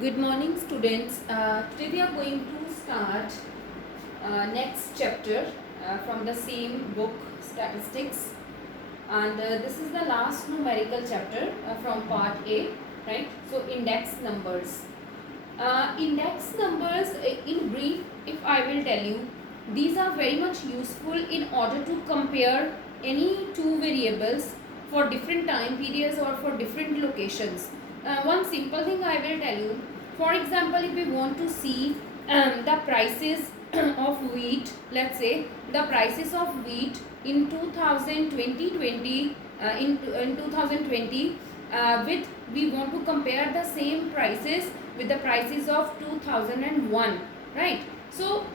Good morning, students. Today we are going to start next chapter from the same book, Statistics, and this is the last numerical chapter from part A, right? So, index numbers. Index numbers, in brief, if I will tell you, these are very much useful in order to compare any two variables for different time periods or for different locations. One simple thing I will tell you, for example, if we want to see the prices of wheat, let's say the prices of wheat in 2020, in 2020 with we want to compare the same prices with the prices of 2001, right? So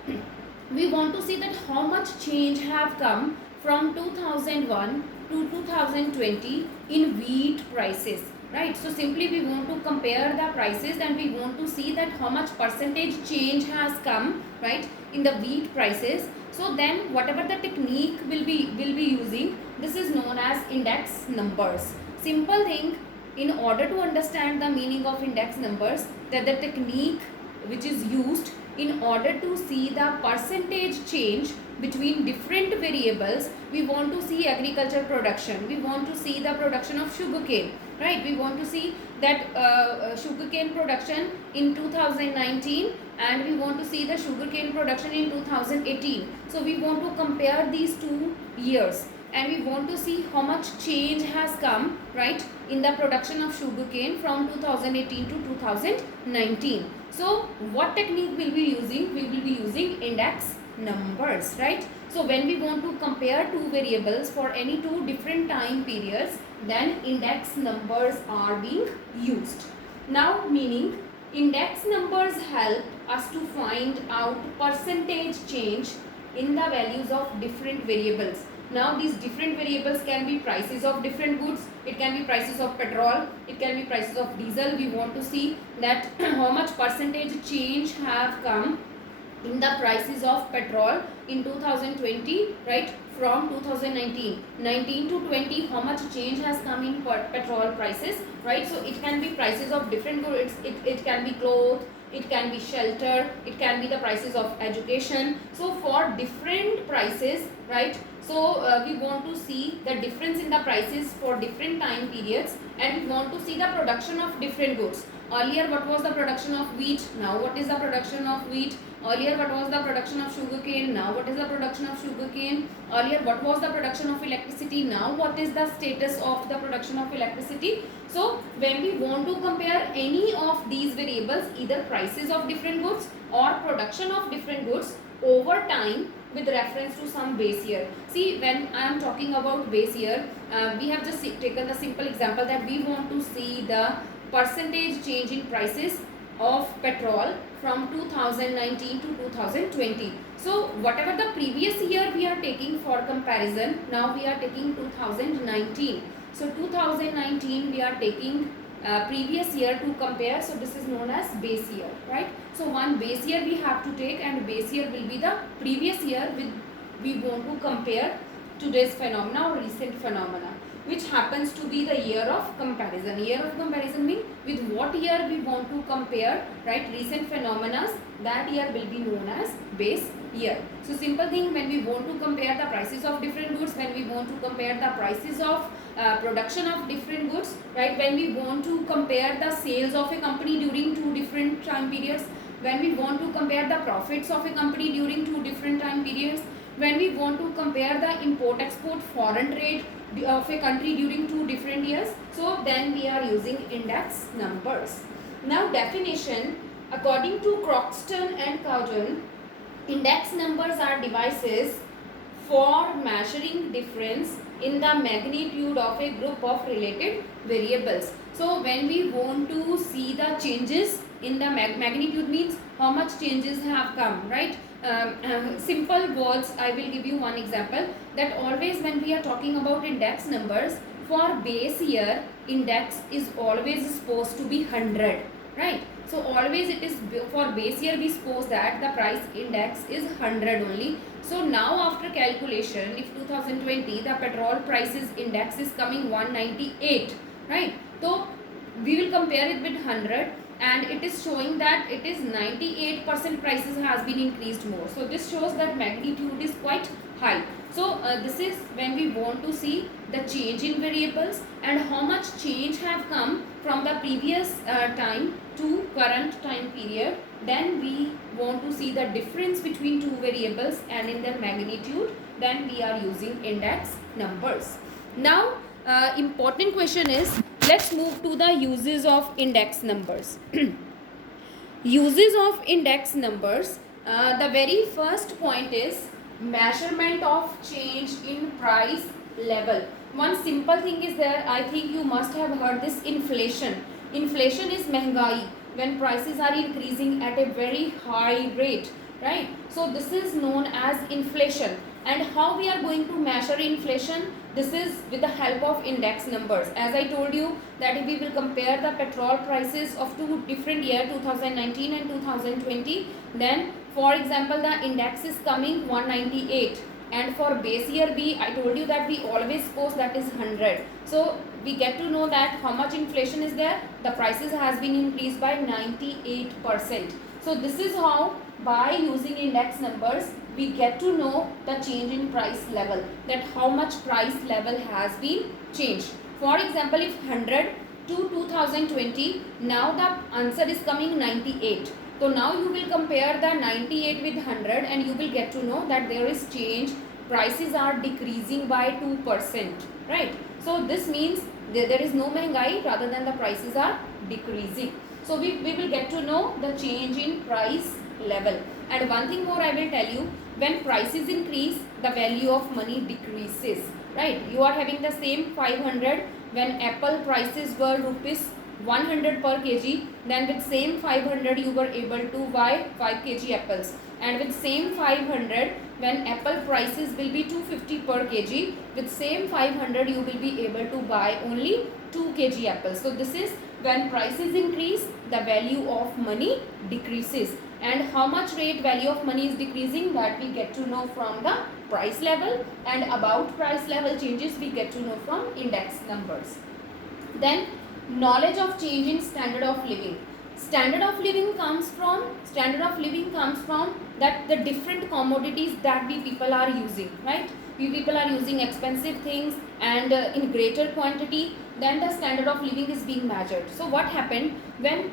we want to see that how much change have come from 2001 to 2020 in wheat prices, right? So simply we want to compare the prices and we want to see that how much percentage change has come, right, in the wheat prices. So then whatever the technique will be using, this is known as index numbers. Simple thing, in order to understand the meaning of index numbers, that the technique which is used in order to see the percentage change between different variables. We want to see agriculture production, we want to see the production of sugarcane, right? We want to see that sugarcane production in 2019 and we want to see the sugarcane production in 2018. So we want to compare these 2 years and we want to see how much change has come, right, in the production of sugarcane from 2018 to 2019. So what technique will be using? We will be using index numbers, right? So when we want to compare two variables for any two different time periods, then index numbers are being used. Now, meaning index numbers help us to find out percentage change in the values of different variables. Now these different variables can be prices of different goods, it can be prices of petrol, it can be prices of diesel. We want to see that how much percentage change have come in the prices of petrol in 2020, right, from 2019 to 20, how much change has come in petrol prices, right? So it can be prices of different goods, it can be clothes, it can be shelter, it can be the prices of education. So for different prices, right, so we want to see the difference in the prices for different time periods and we want to see the production of different goods. Earlier what was the production of wheat, now what is the production of wheat? Earlier what was the production of sugarcane, now what is the production of sugarcane? Earlier what was the production of electricity, now what is the status of the production of electricity? So when we want to compare any of these variables, either prices of different goods or production of different goods over time with reference to some base year. See, when I am talking about base year, we have just taken the simple example that we want to see the percentage change in prices of petrol from 2019 to 2020. So whatever the previous year we are taking for comparison, now we are taking 2019. So 2019 we are taking previous year to compare. So this is known as base year, right? So one base year we have to take and base year will be the previous year with we want to compare today's phenomena or recent phenomena, which happens to be the year of comparison. Year of comparison means with what year we want to compare, right, recent phenomena, that year will be known as base year. So simple thing, when we want to compare the prices of different goods, when we want to compare the prices of production of different goods, right, when we want to compare the sales of a company during two different time periods, when we want to compare the profits of a company during two different time periods, when we want to compare the import export foreign trade of a country during two different years, so then we are using index numbers. Now definition, according to Croxton and Cowden, index numbers are devices for measuring difference in the magnitude of a group of related variables. So when we want to see the changes in the magnitude means how much changes have come, right? Simple words, I will give you one example, that always when we are talking about index numbers, for base year index is always supposed to be 100, right? So always it is for base year we suppose that the price index is 100 only. So now after calculation, if 2020 the petrol prices index is coming 198, right? So we will compare it with 100, and it is showing that it is 98% prices has been increased more. So this shows that magnitude is quite high. So this is when we want to see the change in variables and how much change have come from the previous time to current time period. Then we want to see the difference between two variables and in their magnitude. Then we are using index numbers. Now important question is, let's move to the uses of index numbers. Uses of index numbers. The very first point is measurement of change in price level. One simple thing is there, I think you must have heard this, inflation. Inflation is महंगाई, when prices are increasing at a very high rate, right? So this is known as inflation. And how we are going to measure inflation? This is with the help of index numbers. As I told you that if we will compare the petrol prices of two different years, 2019 and 2020, then for example the index is coming 198, and for base year B, I told you that we always suppose that is 100. So we get to know that how much inflation is there. The prices has been increased by 98%. So this is how, by using index numbers, we get to know the change in price level, that how much price level has been changed. For example, if 100 to 2020, now the answer is coming 98. So now you will compare the 98 with 100 and you will get to know that there is change. Prices are decreasing by 2%, right? So this means there is no महंगाई, rather than the prices are decreasing. So we will get to know the change in price level. And one thing more I will tell you, when prices increase, the value of money decreases, right? You are having the same 500, when apple prices were rupees 100 per kg, then with same 500 you were able to buy 5 kg apples. And with same 500, when apple prices will be 250 per kg, with same 500 you will be able to buy only 2 kg apples. So this is when prices increase, the value of money decreases. And how much rate value of money is decreasing, that we get to know from the price level, and about price level changes we get to know from index numbers. Then knowledge of change in standard of living. Standard of living comes from that the different commodities that we people are using, right? We people are using expensive things and in greater quantity, then the standard of living is being measured. So what happened when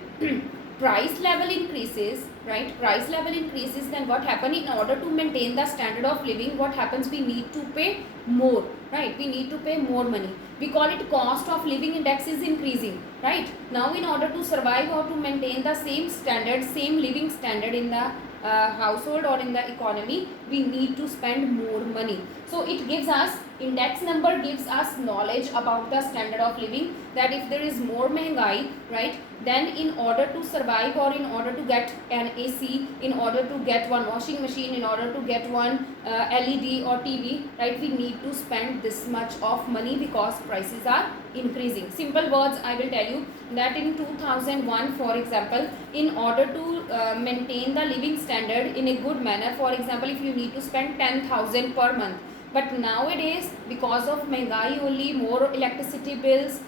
price level increases, right? Price level increases, then what happen, in order to maintain the standard of living, what happens, we need to pay more, right? We need to pay more money. We call it cost of living index is increasing, right? Now in order to survive or to maintain the same standard, same living standard in the household or in the economy, we need to spend more money. So it gives us, index number gives us knowledge about the standard of living, that if there is more महंगाई, right, then in order to survive or in order to get an AC, in order to get one washing machine, in order to get one LED or TV, right, we need to spend this much of money because prices are increasing. Simple words I will tell you, that in 2001, for example, in order to maintain the living standard in a good manner, for example, if you need to spend 10,000 per month, but nowadays because of महंगाई only, more electricity bills,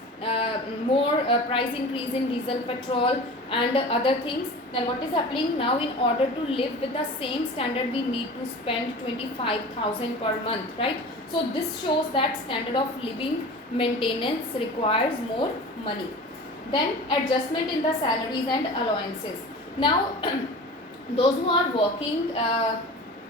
more price increase in diesel, petrol and other things, then what is happening now, in order to live with the same standard, we need to spend 25,000 per month, right? So this shows that standard of living maintenance requires more money. Then adjustment in the salaries and allowances. Now those who are working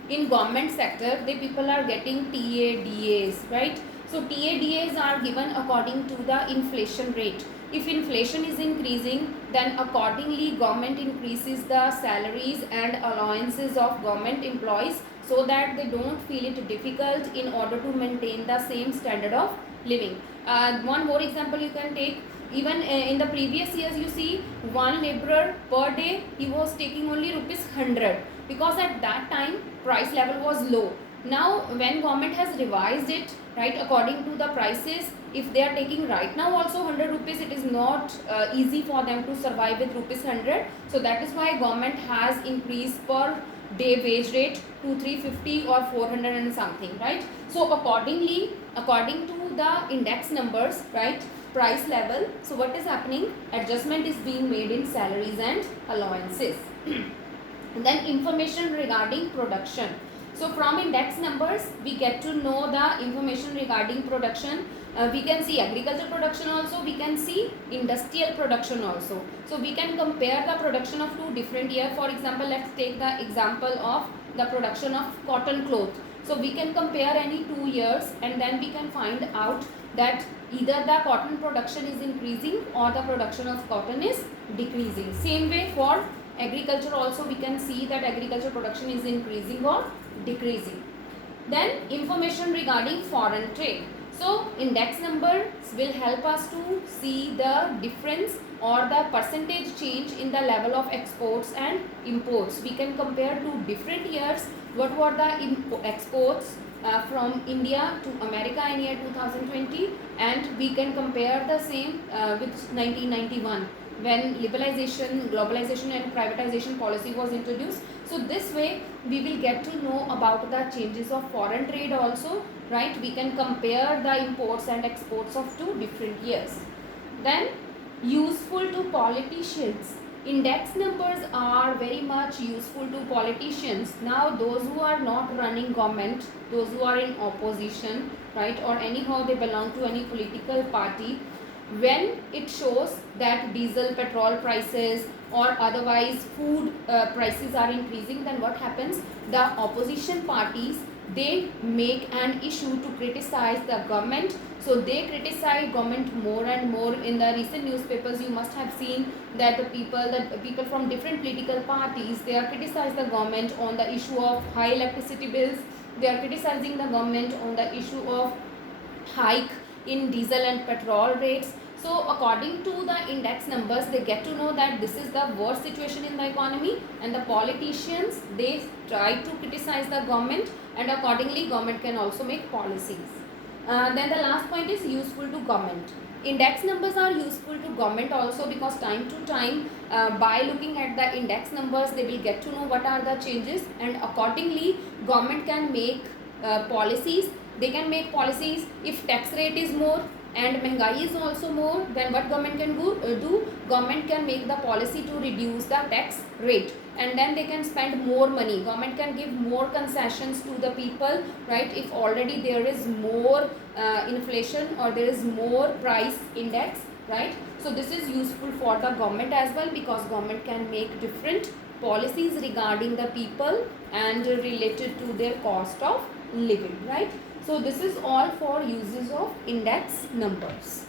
in government sector, they people are getting TADAs, right? So TADAs are given according to the inflation rate. If inflation is increasing, then accordingly government increases the salaries and allowances of government employees, so that they don't feel it difficult in order to maintain the same standard of living. One more example you can take. Even in the previous years, you see, one laborer per day, he was taking only rupees 100, because at that time price level was low. Now when government has revised it, right, according to the prices, if they are taking right now also 100 rupees, it is not easy for them to survive with rupees 100. So that is why government has increased per day wage rate to 350 or 400 and something, right? So accordingly, according to the index numbers, right, price level. So what is happening? Adjustment is being made in salaries and allowances. Then information regarding production. So from index numbers we get to know the information regarding production. We can see agriculture production also, we can see industrial production also. So we can compare the production of two different years. For example, let's take the example of the production of cotton cloth. So we can compare any 2 years and then we can find out that either the cotton production is increasing or the production of cotton is decreasing. Same way for agriculture also, we can see that agriculture production is increasing or decreasing. Then information regarding foreign trade. So index numbers will help us to see the difference or the percentage change in the level of exports and imports. We can compare two different years, what were the exports from India to America in year 2020, and we can compare the same with 1991 when liberalization, globalization and privatization policy was introduced. So this way we will get to know about the changes of foreign trade also, right? We can compare the imports and exports of two different years. Then useful to politicians. Index numbers are very much useful to politicians. Now those who are not running government, those who are in opposition, right, or anyhow they belong to any political party, when it shows that diesel, petrol prices or otherwise food prices are increasing, then what happens? The opposition parties, they make an issue to criticize the government. So they criticize government more and more. In the recent newspapers you must have seen that the people from different political parties, they are criticizing the government on the issue of high electricity bills. They are criticizing the government on the issue of hike in diesel and petrol rates. So according to the index numbers, they get to know that this is the worst situation in the economy, and the politicians, they try to criticize the government, and accordingly government can also make policies. Then the last point is useful to government. Index numbers are useful to government also because time to time by looking at the index numbers they will get to know what are the changes, and accordingly government can make policies. They can make policies if tax rate is more and महंगाई is also more, then what government can do? Government can make the policy to reduce the tax rate, and then they can spend more money. Government can give more concessions to the people, right? If already there is more inflation or there is more price index, right? So this is useful for the government as well because government can make different policies regarding the people and related to their cost of living, right? So this is all for uses of index numbers.